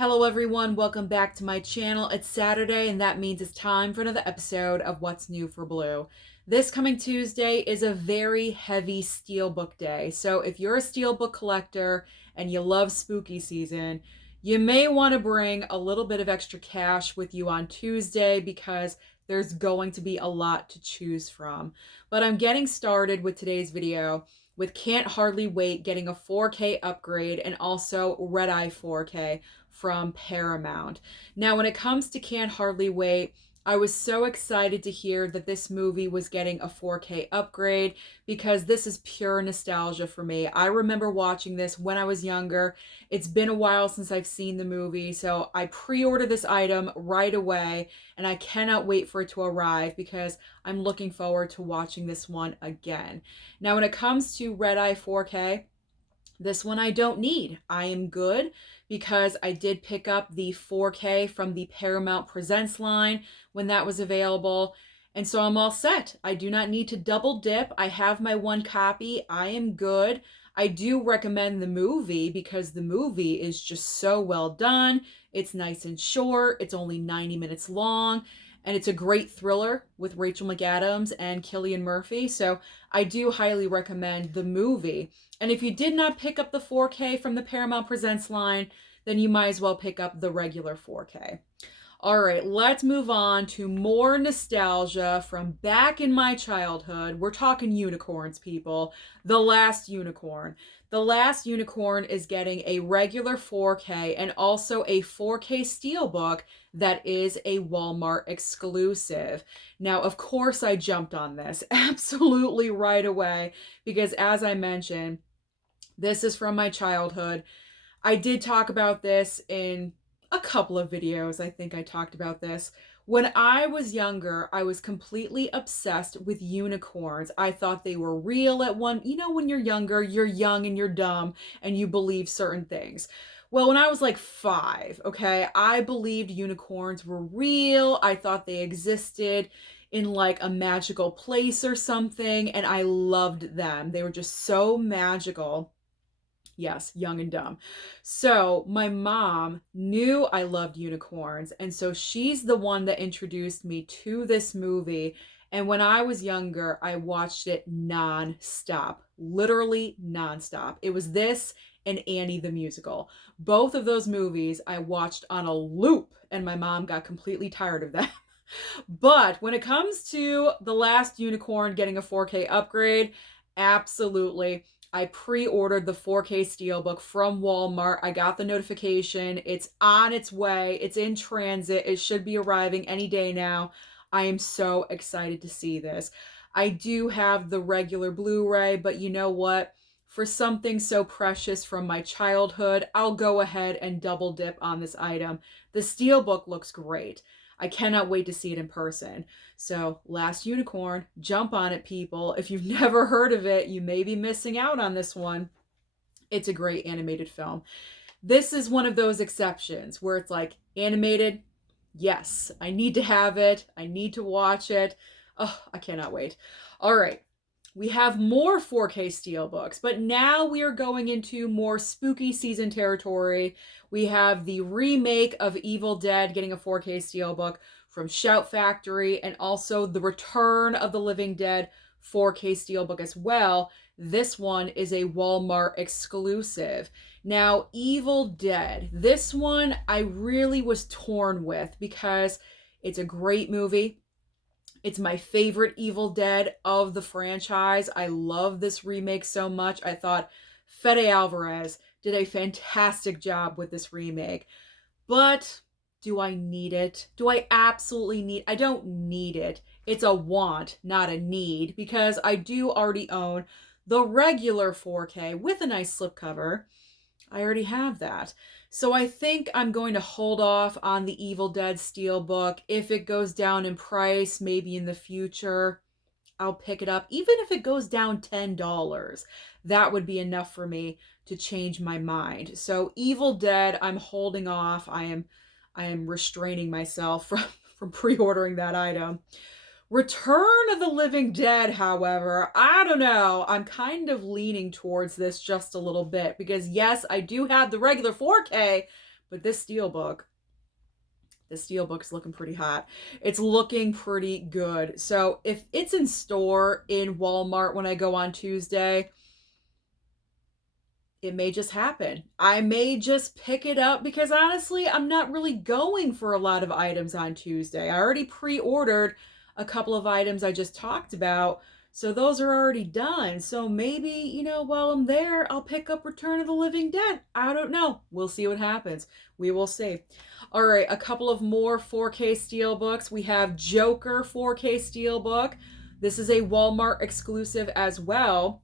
Hello everyone, welcome back to my channel. It's Saturday and that means it's time for another episode of What's New for Blue. This coming Tuesday is a very heavy Steelbook day. So if you're a Steelbook collector and you love spooky season, you may want to bring a little bit of extra cash with you on Tuesday because there's going to be a lot to choose from. But I'm getting started with today's video with Can't Hardly Wait getting a 4K upgrade and also Red Eye 4K from Paramount. Now, when it comes to Can't Hardly Wait, I was so excited to hear that this movie was getting a 4K upgrade because this is pure nostalgia for me. I remember watching this when I was younger. It's been a while since I've seen the movie, so I pre-ordered this item right away and I cannot wait for it to arrive because I'm looking forward to watching this one again. Now, when it comes to Red Eye 4K, this one I don't need. I am good because I did pick up the 4K from the Paramount Presents line when that was available. And so I'm all set. I do not need to double dip. I have my one copy. I am good. I do recommend the movie because the movie is just so well done. It's nice and short. It's only 90 minutes long. And it's a great thriller with Rachel McAdams and Cillian Murphy. So I do highly recommend the movie. And if you did not pick up the 4K from the Paramount Presents line, then you might as well pick up the regular 4K. All right, let's move on to more nostalgia from back in my childhood. We're talking unicorns, people. The Last Unicorn. The Last Unicorn is getting a regular 4K and also a 4K Steelbook that is a Walmart exclusive. Now, of course, I jumped on this absolutely right away because, as I mentioned, this is from my childhood. I did talk about this in a couple of videos. I think I talked about this. When I was younger, I was completely obsessed with unicorns. I thought they were real at one. You know, when you're younger, you're young and you're dumb and you believe certain things. Well, when I was like 5, okay, I believed unicorns were real. I thought they existed in like a magical place or something, and I loved them. They were just so magical. Yes, young and dumb. So my mom knew I loved unicorns, and so she's the one that introduced me to this movie. And when I was younger, I watched it non-stop, literally non-stop. It was this and Annie the Musical. Both of those movies I watched on a loop, and my mom got completely tired of them. But when it comes to The Last Unicorn getting a 4K upgrade, absolutely. I pre-ordered the 4K Steelbook from Walmart. I got the notification. It's on its way. It's in transit. It should be arriving any day now. I am so excited to see this. I do have the regular Blu-ray, but you know what? For something so precious from my childhood, I'll go ahead and double dip on this item. The Steelbook looks great. I cannot wait to see it in person. So, Last Unicorn, jump on it, people. If you've never heard of it, you may be missing out on this one. It's a great animated film. This is one of those exceptions where it's like, animated, yes, I need to have it. I need to watch it. Oh, I cannot wait. All right. We have more 4K Steelbooks, but now we are going into more spooky season territory. We have the remake of Evil Dead getting a 4K Steelbook from Shout Factory, and also the Return of the Living Dead 4K Steelbook as well. This one is a Walmart exclusive. Now, Evil Dead, this one I really was torn with because it's a great movie. It's my favorite Evil Dead of the franchise. I love this remake so much. I thought Fede Alvarez did a fantastic job with this remake. But do I need it? Do I absolutely need? I don't need it. It's a want, not a need, because I do already own the regular 4K with a nice slipcover. I already have that. So I think I'm going to hold off on the Evil Dead Steelbook. If it goes down in price, maybe in the future, I'll pick it up. Even if it goes down $10, that would be enough for me to change my mind. So Evil Dead, I'm holding off. I am restraining myself from pre-ordering that item. Return of the Living Dead, however, I don't know. I'm kind of leaning towards this just a little bit because, yes, I do have the regular 4K, But this Steelbook's looking pretty hot. It's looking pretty good. So if it's in store in Walmart when I go on Tuesday, it may just happen. I may just pick it up because honestly, I'm not really going for a lot of items on Tuesday. I already pre-ordered a couple of items I just talked about, so those are already done. So maybe, while I'm there, I'll pick up Return of the Living Dead. I don't know. We'll see what happens. We will see. All right, a couple of more 4K Steelbooks. We have Joker 4K Steelbook. This is a Walmart exclusive as well.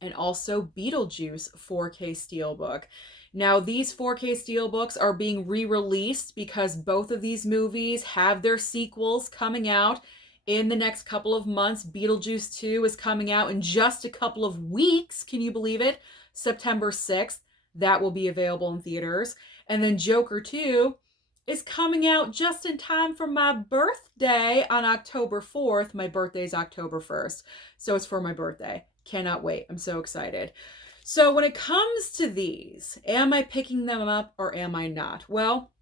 And also Beetlejuice 4K Steelbook. Now, these 4K Steelbooks are being re-released because both of these movies have their sequels coming out in the next couple of months. Beetlejuice 2 is coming out in just a couple of weeks. Can you believe it? September 6th. That will be available in theaters. And then Joker 2 is coming out just in time for my birthday on October 4th. My birthday is October 1st. So it's for my birthday. Cannot wait. I'm so excited. So when it comes to these, am I picking them up or am I not? Well,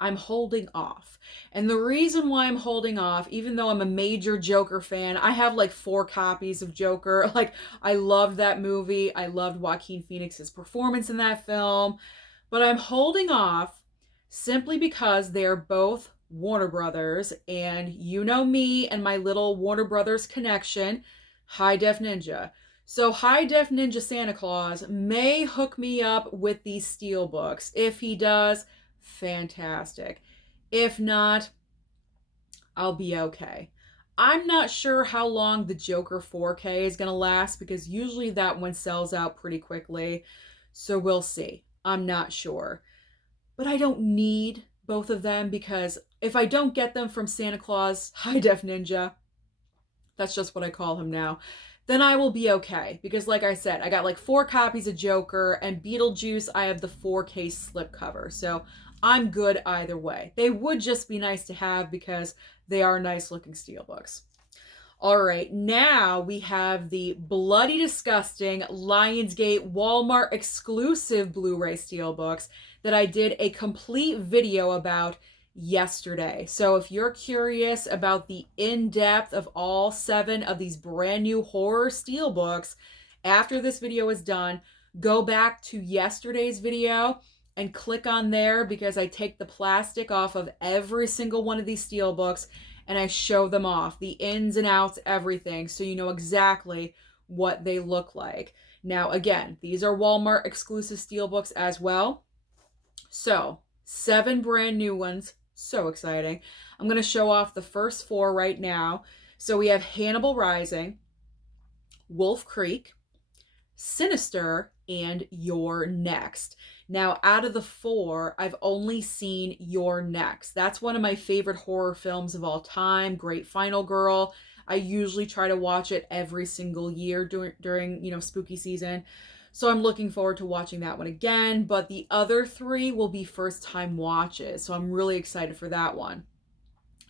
I'm holding off. And the reason why I'm holding off, even though I'm a major Joker fan, I have like 4 copies of Joker. Like, I loved that movie. I loved Joaquin Phoenix's performance in that film. But I'm holding off simply because they're both Warner Brothers. And you know me and my little Warner Brothers connection. High Def Ninja. So High Def Ninja Santa Claus may hook me up with these Steelbooks. If he does, fantastic. If not, I'll be okay. I'm not sure how long the Joker 4K is going to last because usually that one sells out pretty quickly. So we'll see. I'm not sure. But I don't need both of them because if I don't get them from Santa Claus, High Def Ninja, that's just what I call him now, then I will be okay. Because like I said, I got like 4 copies of Joker, and Beetlejuice, I have the 4K slipcover. So I'm good either way. They would just be nice to have because they are nice looking Steelbooks. All right, now we have the Bloody Disgusting Lionsgate Walmart exclusive Blu-ray Steelbooks that I did a complete video about yesterday. So if you're curious about the in-depth of all 7 of these brand new horror Steelbooks, after this video is done, go back to yesterday's video and click on there because I take the plastic off of every single one of these Steelbooks and I show them off, the ins and outs, everything, so you know exactly what they look like. Now, again, these are Walmart exclusive Steelbooks as well. So, 7 brand new ones. So exciting. I'm going to show off the first 4 right now. So we have Hannibal Rising, Wolf Creek, Sinister, and You're Next. Now, out of the 4, I've only seen You're Next. That's one of my favorite horror films of all time. Great Final Girl. I usually try to watch it every single year during spooky season. So I'm looking forward to watching that one again, but the other 3 will be first time watches. So I'm really excited for that one.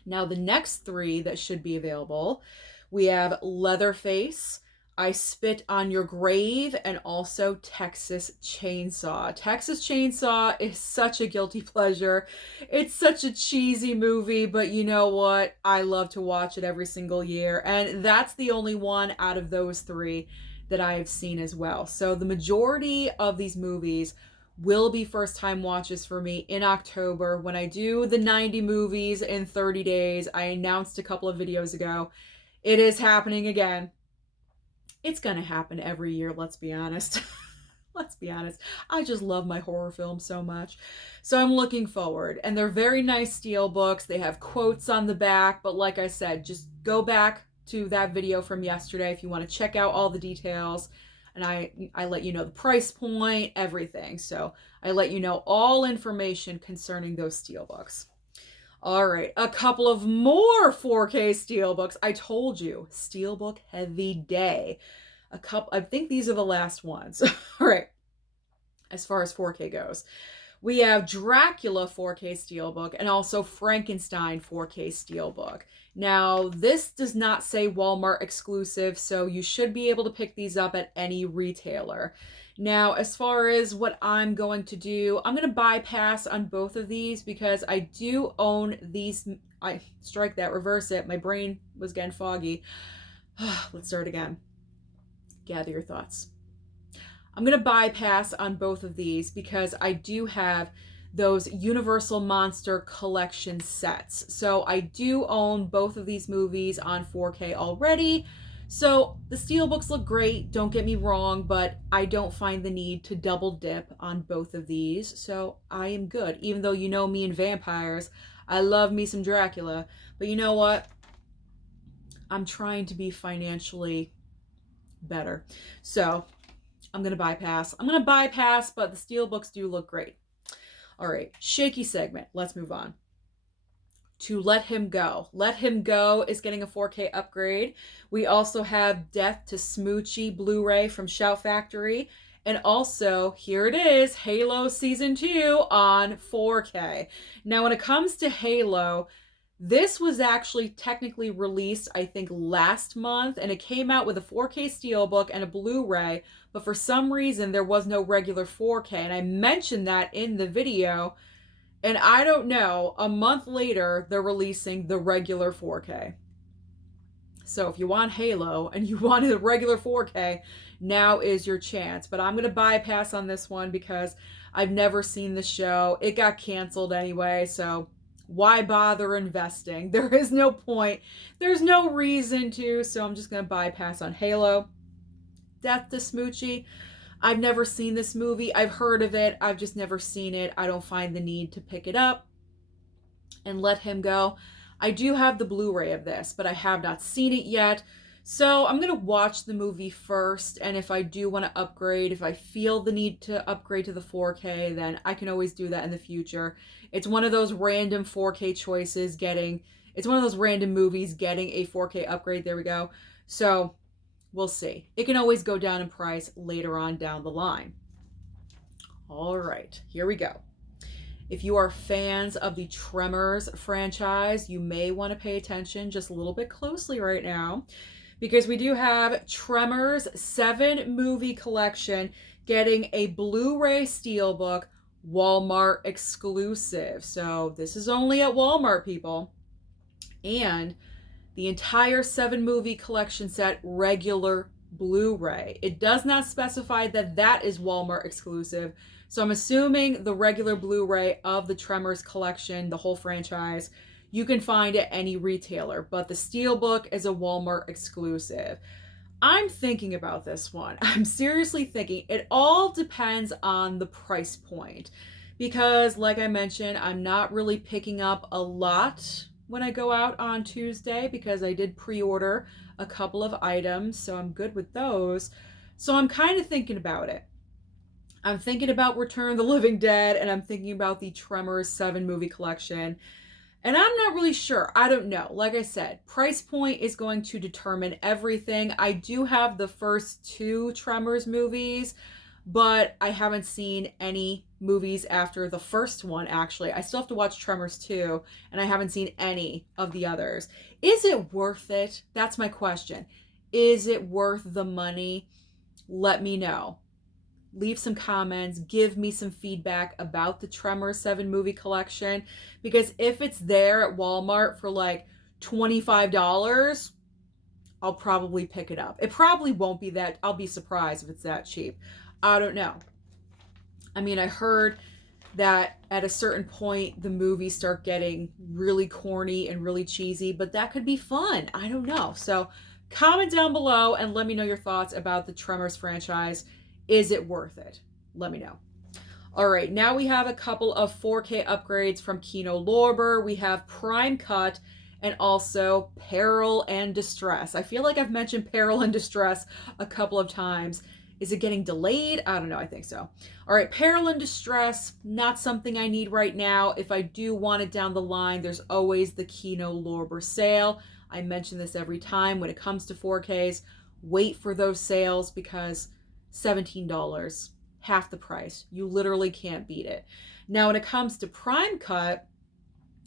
Now the next 3 that should be available, we have Leatherface, I Spit on Your Grave, and also Texas Chainsaw. Texas Chainsaw is such a guilty pleasure. It's such a cheesy movie, but you know what? I love to watch it every single year. And that's the only one out of those 3 that I have seen as well. So the majority of these movies will be first time watches for me in October when I do the 90 movies in 30 days. I announced a couple of videos ago. It is happening again. It's gonna happen every year, let's be honest. Let's be honest. I just love my horror films so much. So I'm looking forward. And they're very nice Steelbooks. They have quotes on the back, but like I said, just go back to that video from yesterday if you want to check out all the details. And I let you know the price point, everything. So I let you know all information concerning those Steelbooks. All right, a couple of more 4K Steelbooks. I told you, Steelbook heavy day. I think these are the last ones. All right, as far as 4K goes. We have Dracula 4K Steelbook and also Frankenstein 4K Steelbook. Now, this does not say Walmart exclusive, so you should be able to pick these up at any retailer. Now, as far as what I'm going to do, I'm going to bypass on both of these because I do own these. I strike that, reverse it. My brain was getting foggy. Let's start again. Gather your thoughts. I'm going to bypass on both of these because I do have those Universal Monster Collection sets. So I do own both of these movies on 4K already. So the Steelbooks look great, don't get me wrong, but I don't find the need to double dip on both of these. So I am good. Even though you know me and vampires, I love me some Dracula. But you know what? I'm trying to be financially better. So I'm going to bypass. I'm going to bypass, but the Steelbooks do look great. All right, shaky segment. Let's move on. To Let Him Go. Let Him Go is getting a 4K upgrade. We also have Death to Smoochy Blu-ray from Shout Factory. And also, here it is, Halo Season 2 on 4K. Now, when it comes to Halo, this was actually technically released, I think, last month, and it came out with a 4K Steelbook and a Blu-ray, but for some reason, there was no regular 4K, and I mentioned that in the video, and I don't know, a month later, they're releasing the regular 4K. So if you want Halo and you wanted a regular 4K, now is your chance. But I'm going to bypass on this one because I've never seen the show. It got canceled anyway, so why bother investing? There is no point. There's no reason to, so I'm just going to bypass on Halo. Death to Smoochy. I've never seen this movie. I've heard of it. I've just never seen it. I don't find the need to pick it up. And Let Him Go. I do have the Blu-ray of this, but I have not seen it yet. So I'm going to watch the movie first, and if I do want to upgrade, if I feel the need to upgrade to the 4K, then I can always do that in the future. It's one of those random 4K choices it's one of those random movies getting a 4K upgrade. There we go. So we'll see. It can always go down in price later on down the line. All right, here we go. If you are fans of the Tremors franchise, you may want to pay attention just a little bit closely right now, because we do have Tremors 7 movie collection getting a Blu-ray Steelbook Walmart exclusive. So this is only at Walmart, people. And the entire 7 movie collection set regular Blu-ray. It does not specify that that is Walmart exclusive. So I'm assuming the regular Blu-ray of the Tremors collection, the whole franchise, you can find at any retailer, but the Steelbook is a Walmart exclusive. I'm thinking about this one. I'm seriously thinking. It all depends on the price point, because like I mentioned, I'm not really picking up a lot when I go out on Tuesday because I did pre-order a couple of items, so I'm good with those. So I'm kind of thinking about it. I'm thinking about Return of the Living Dead, and I'm thinking about the Tremors 7 movie collection. And I'm not really sure. I don't know. Like I said, price point is going to determine everything. I do have the first 2 Tremors movies, but I haven't seen any movies after the first one, actually. I still have to watch Tremors 2, and I haven't seen any of the others. Is it worth it? That's my question. Is it worth the money? Let me know. Leave some comments, give me some feedback about the Tremors 7 movie collection, because if it's there at Walmart for like $25, I'll probably pick it up. It probably won't be that. I'll be surprised if it's that cheap. I don't know. I mean, I heard that at a certain point the movies start getting really corny and really cheesy, but that could be fun. I don't know. So comment down below and let me know your thoughts about the Tremors franchise. Is it worth it? Let me know. All right, now we have a couple of 4K upgrades from Kino Lorber. We have Prime Cut and also Peril and Distress. I feel like I've mentioned Peril and Distress a couple of times. Is it getting delayed? I don't know. I think so. All right, Peril and Distress, not something I need right now. If I do want it down the line, there's always the Kino Lorber sale. I mention this every time when it comes to 4Ks. Wait for those sales because $17. half the price. You literally can't beat it. Now, when it comes to Prime Cut,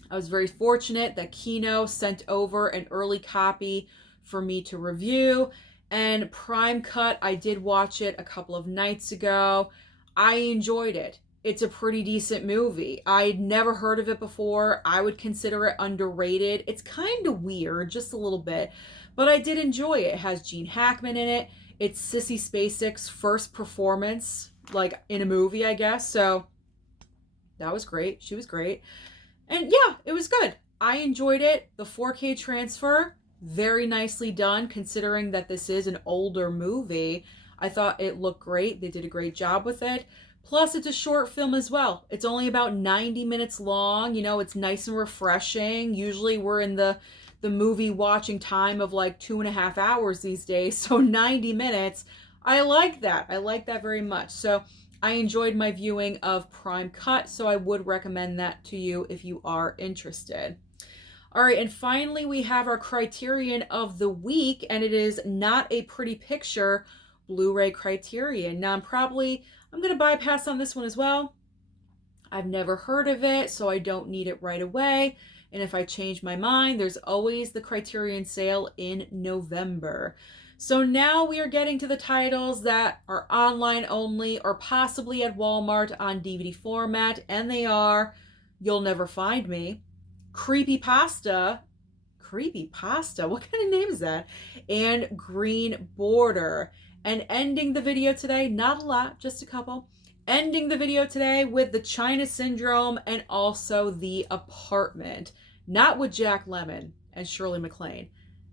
I was very fortunate that Kino sent over an early copy for me to review. And Prime Cut, I did watch it a couple of nights ago. I enjoyed it. It's a pretty decent movie. I'd never heard of it before. I would consider it underrated. It's kind of weird, just a little bit, but I did enjoy it. It has Gene Hackman in it. It's Sissy Spacek's first performance, like in a movie, I guess. So that was great. She was great. And yeah, it was good. I enjoyed it. The 4K transfer, very nicely done considering that this is an older movie. I thought it looked great. They did a great job with it. Plus, it's a short film as well. It's only about 90 minutes long. You know, it's nice and refreshing. Usually we're in the movie watching time of like 2.5 hours these days. So 90 minutes, I like that. I like that very much. So I enjoyed my viewing of Prime Cut, so I would recommend that to you if you are interested. All right, and finally we have our Criterion of the week, and it is Not a Pretty Picture, Blu-ray Criterion. Now I'm going to bypass on this one as well. I've never heard of it, so I don't need it right away. And if I change my mind, there's always the Criterion sale in November. So now we are getting to the titles that are online only or possibly at Walmart on DVD format, and they are You'll Never Find Me, Creepypasta, what kind of name is that? And Green Border. And ending the video today, not a lot, just a couple. Ending the video today with The China Syndrome and also The Apartment. Not with Jack Lemmon and Shirley MacLaine.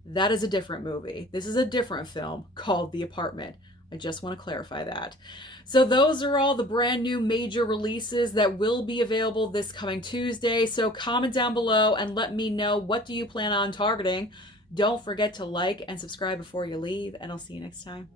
That is a different movie. This is a different film called The Apartment. I just want to clarify that. So those are all the brand new major releases that will be available this coming Tuesday. So comment down below and let me know, what do you plan on targeting? Don't forget to like and subscribe before you leave, and I'll see you next time.